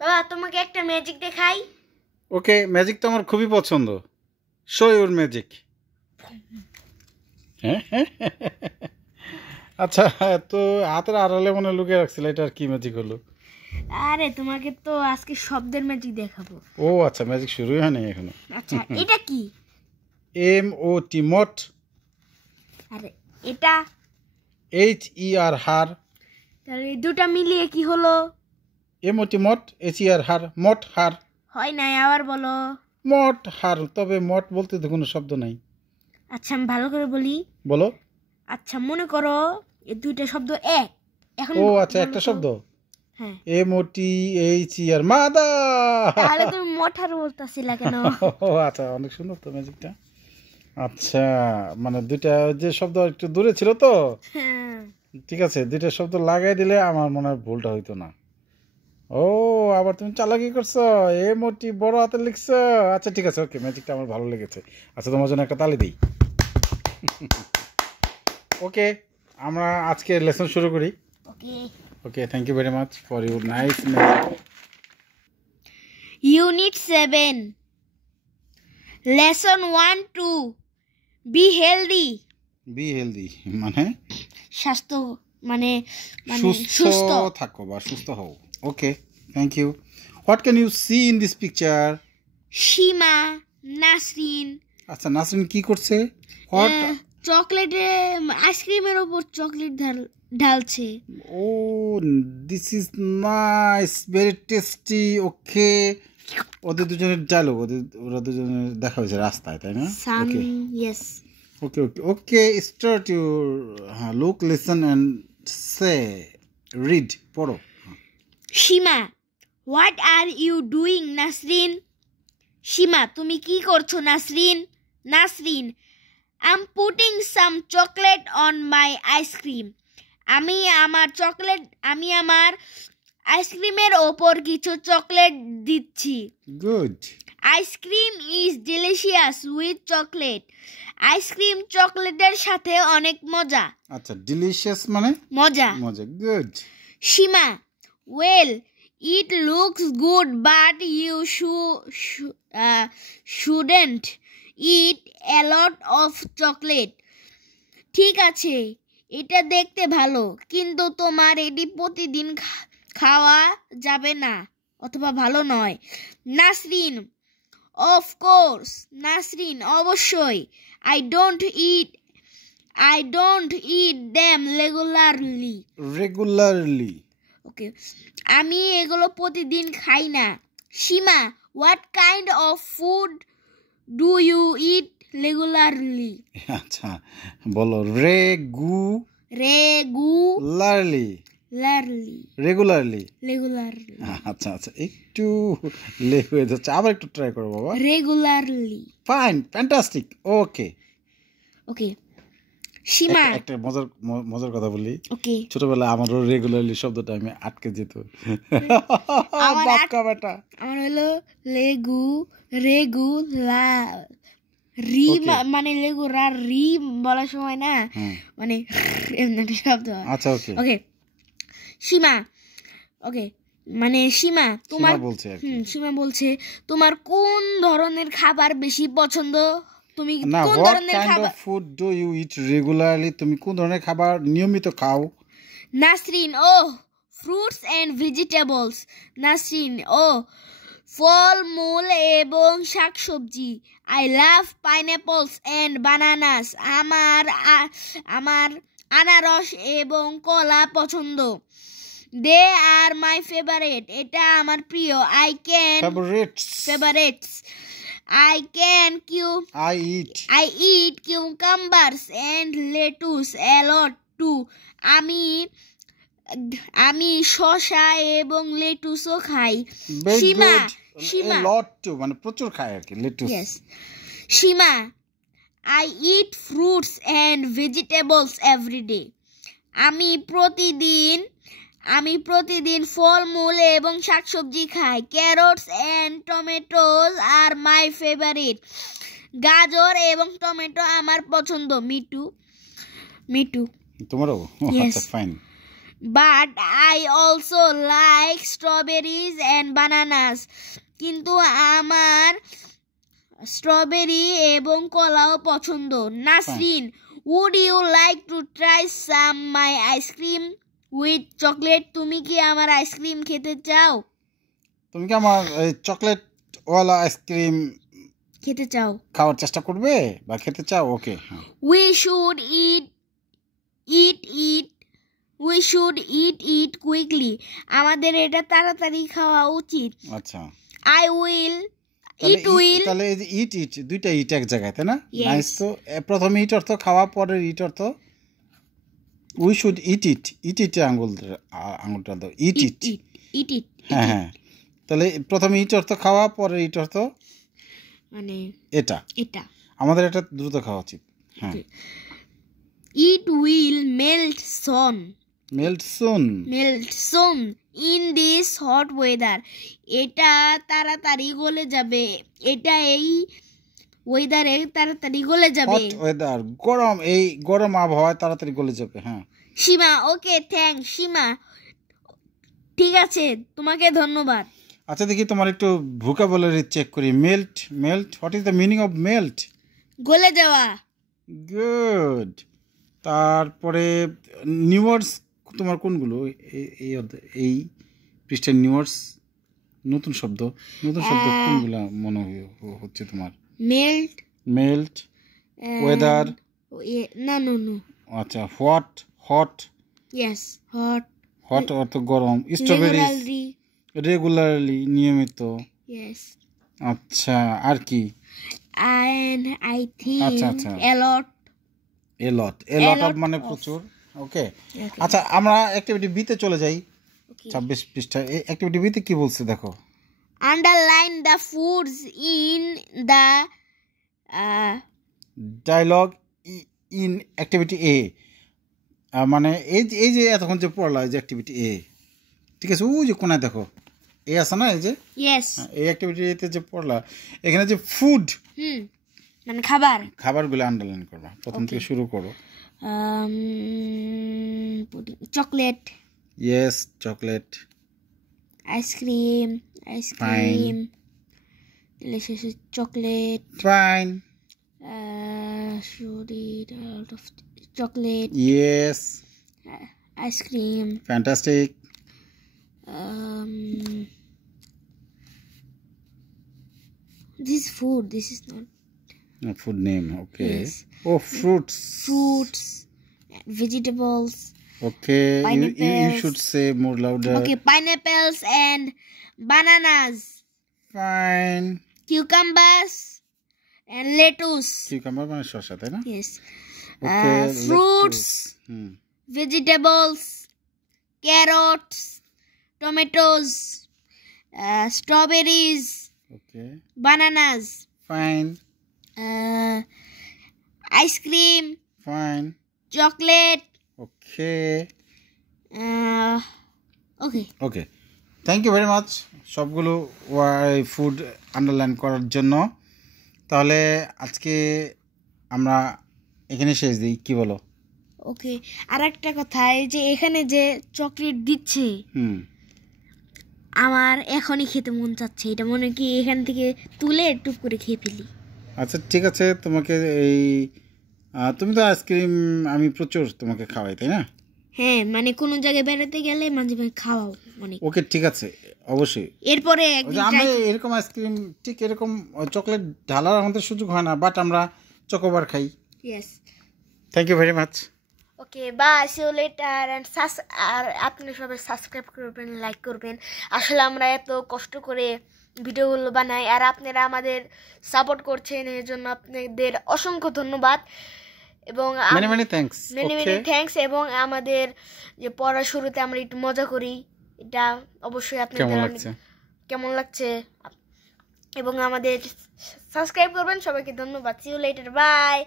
বাবা তোমাকে একটা ম্যাজিক দেখাই। ওকে, ম্যাজিক তো আমার খুবই পছন্দ। Show your magic. আচ্ছা, তো হাতের আড়ালে মনে লুকিয়ে রাখছিল, এটা আর কি ম্যাজিক হলো? আরে তোমাকে তো আজকে শব্দের ম্যাজিক দেখাবো। ও আচ্ছা, ম্যাজিক শুরুই হয়নি এখনো। আচ্ছা এটা কি? MOT মট। আরে এটা HER হার। তাহলে এই দুটা মিলিয়ে কি হলো? MOT মট, HER হার, মট হার। হয় নাই, আবার বলো। মট হার, তবে মট বলতে তো কোনো শব্দ নাই। আচ্ছা আমি ভালো করে বলি। বলো। আচ্ছা মনে করো এই দুইটা শব্দ এক। এখন ও আচ্ছা, একটা শব্দ। হ্যাঁ। MOTHER মাদা। তাহলে তুমি মঠার বলতাছিলা কেন? ও আচ্ছা, অনেক সুন্দর তো ম্যাজিকটা। আচ্ছা, মানে দুইটা যে শব্দ একটু দূরে ছিল তো, হ্যাঁ। ঠিক আছে, দুইটা শব্দ লাগাই দিলে আমার মনে হয় ভুলটা হইতো না। ও আবার তুমি চালাকি করছো, MOT বড় হাতে লিখছো। আচ্ছা ঠিক আছে, ওকে, ম্যাজিকটা আমার ভালো লেগেছে। আচ্ছা, তোমার জন্য একটা তালি দিই। ওকে, আমরা আজকে লেসন শুরু করি। Okay. Okay, thank you very much for your nice magic. Unit 7 lesson 1-2 be healthy. Be healthy মানে স্বাস্থ্য মানে সুস্থ থাকো বা সুস্থ হও। Okay, thank you. What can you see in this picture? Sima, Nasrin. আচ্ছা, নাসরিন কি করছে? হোয়াট? চকলেটে আইসক্রিমের ওপর চকলেট ঢালছে। ও, this is nice, very tasty. Okay, ওদের দুজনের ডায়লগ, ওরা দুজনের দেখা হয়েছে রাস্তায়, তাই না? Okay yes. Okay okay okay, start your look, listen and say read, পড়ো। Sima, what are you doing Nasrin? Sima, তুমি কি করছো Nasrin? Nasrin, I am putting some chocolate on my ice cream. আমি আমার আইসক্রিমের ওপর কিছু চকলেট দিচ্ছি। Good. Ice cream is delicious with chocolate. Ice cream চকলেটের সাথে অনেক মজা। আচ্ছা, ডিলিশিয়াস মানে মজা। মজা, good. Sima, well it looks good but you shouldn't it A lot of chocolate. ঠিক আছে, এটা দেখতে ভালো, কিন্তু তোমার এটি প্রতিদিন খাওয়া যাবে না, অথবা ভালো নয়। Nasrin, of course. নাসরিন, অবশ্যই। I don't eat them regularly. Okay, আমি এগুলো প্রতিদিন খাই না। Sima, what kind of food do you eat regularly? আচ্ছা বলো, রেগুলারলি। আচ্ছা আচ্ছা, একটু লেট হয়ে যাচ্ছে, আবার একটু ট্রাই করো বাবা। Regularly. Fine, fantastic. Okay okay. Sima, একটা মজার কথা বলি। ওকে। ছোটবেলায় আমারও রেগুলারলি শব্দটা আমি আটকে যেত। বাপকা বেটা। আমার হলো রেগুলার রি, মানে রেগুলার রি বলার সময় না, মানে এমন একটা শব্দ। আচ্ছা ওকে ওকে। সীমা, ওকে, মানে সীমা তোমার বলছে সীমা বলছে তোমার কোন ধরনের খাবার বেশি পছন্দ? তুমি কোন ধরনের খাবার? Food do you eat regularly? তুমি কোন ধরনের খাবার নিয়মিত খাও? Nasrin, oh fruits and vegetables. Nasrin, ও ফলমূল এবং শাকসবজি। I love pineapples and bananas. আমার আনারস এবং কলা পছন্দ। They are my favourite. এটা আমার প্রিয়। Favourites. I eat cucumbers and lettuce a lot too. আমি শসা এবং লেটুসও খাই। সীমা, মানে প্রচুর খাই আর কি lettuce. Seema, I eat fruits and vegetables every day. আমি প্রতিদিন ফলমূল এবং শাকসবজি খাই। Carrots and tomatoes are my favourite. গাজর এবং টমেটো আমার পছন্দ। মিটু। তোমারও? আচ্ছা fine. but I also like strawberries and bananas. কিন্তু আমার স্ট্রবেরি এবং কলাও পছন্দ। Nasrin, would you like to try some my ice cream with chocolate? তুমি কি আমার আইসক্রিম খেতে চাও? তুমি কি আমার চকলেট ওয়ালা আইসক্রিম খেতে চাও? খাওয়ার চেষ্টা করবে বা খেতে চাও? ওকে, We should eat it quickly. আমাদের এটা তাড়াতাড়ি খাওয়া উচিত। আচ্ছা, I will তাহলে এই যে ইট দুইটা ইট এক জায়গায়, তাই না? Yes. নাইস। তো প্রথম ইট অর্থ খাওয়া, পরের ইট অর্থ উই শুড ইট আঙুলটা দাও, ইট it হ্যাঁ। তাহলে প্রথম ইট অর্থ খাওয়া, পরের ইট অর্থ মানে এটা এটা। আমাদের এটা দ্রুত খাওয়া উচিত। হ্যাঁ, It will melt soon in this hot weather. এটা তাড়াতাড়ি গলে যাবে। এটা এই ওয়েদারে তাড়াতাড়ি গলে যাবে। হট ওয়েদার, গরম, এই গরম আবহাওয়ায় তাড়াতাড়ি গলে যাবে। হ্যাঁ, সীমা, ওকে থ্যাঙ্কস সীমা। ঠিক আছে, তোমাকে ধন্যবাদ। আচ্ছা, দেখি তোমার একটু ভোকাবুলারি চেক করি। Melt, what is the meaning of melt? গলে যাওয়া। গুড। তারপরে নিউয়ার্স তোমার কোনগুলো এই পৃষ্ঠার নিউয়ার্স? নতুন শব্দ কোনগুলো মনে হচ্ছে তোমার? Melt, weather. নো। আচ্ছা, হট। ইয়েস, হট অর্থ গরম। স্ট্রবেরি, রেগুলারলি, নিয়মিত। ইয়েস। আচ্ছা, আর কি? And I think আচ্ছা। a lot অফ মানে প্রচুর। ওকে, আচ্ছা, আমরা অ্যাক্টিভিটি বি তে চলে যাই। 26 পৃষ্ঠা। এই অ্যাক্টিভিটি বি তে কি বলছে দেখো। Underline the foods in the dialogue in activity এ। মানে এই যে এতক্ষণ যে পড়লা, এই যে অ্যাক্টিভিটি এ, ঠিক আছে? ওই যে কোনায় দেখো এ আছে না, এই যে ইয়েস, এই অ্যাক্টিভিটি এতে যে পড়লা, এখানে যে ফুড মানে খাবারগুলো আন্ডারলাইন করবা। প্রথম থেকে শুরু করো। Chocolate, yes, chocolate. Ice cream, delicious chocolate. Fine. Should eat a lot of chocolate. Yes. Ice cream. Fantastic. This is food. This is not a food name. Okay. Yes. Oh, fruits. Vegetables. Okay. You should say more louder. Okay, pineapples and bananas. Fine. Cucumbers and lettuce. Cucumber মানে শসা, তাই না? Yes. Okay. Fruits. Vegetables. Carrots. Tomatoes. Strawberries. Okay. Bananas. Fine. Ice cream. Fine. Chocolate. Okay. Okay. Thank you very much সবগুলো food underline করার জন্য। তাহলে আজকে আমরা এখানে শেষ দিই, কি বলো? ওকে, আর একটা কথা, এই যে এখানে যে চকলেট দিচ্ছে, আমার এখনই খেতে মন চাচ্ছে। এটা মনে কি এখান থেকে তুলে টুক করে খেয়ে ফেলি। আচ্ছা, ঠিক আছে। তোমাকে তুমি তো আইসক্রিম আমি প্রচুর তোমাকে খাওয়াই, তাই না? হ্যাঁ, মানে কোনো জায়গায় বেড়াতে গেলে মাঝে মাঝে খাওয়াও অনেক। ওকে, ঠিক আছে, অবশ্যই। এরপরে আমরা এরকম আইসক্রিম, ঠিক এরকম চকলেট ঢালার আমাদের সুযোগ হয় না, বাট আমরা চকোবার খাই। Yes, thank you very much. Okay, bye, see you later. আর আপনি সবাই সাবস্ক্রাইব করবেন, লাইক করবেন। আসলে আমরা এত কষ্ট করে ভিডিওগুলো বানাই আর আপনারা আমাদের সাপোর্ট করছেন, এর জন্য আপনাদের অসংখ্য ধন্যবাদ এবং মেনি থ্যাঙ্কস। এবং আমাদের যে পড়া শুরুতে আমরা একটু মজা করি, এটা অবশ্যই আপনাদের কেমন লাগছে এবং আমাদের সাবস্ক্রাইব করবেন। সবাইকে ধন্যবাদ। See you later, by.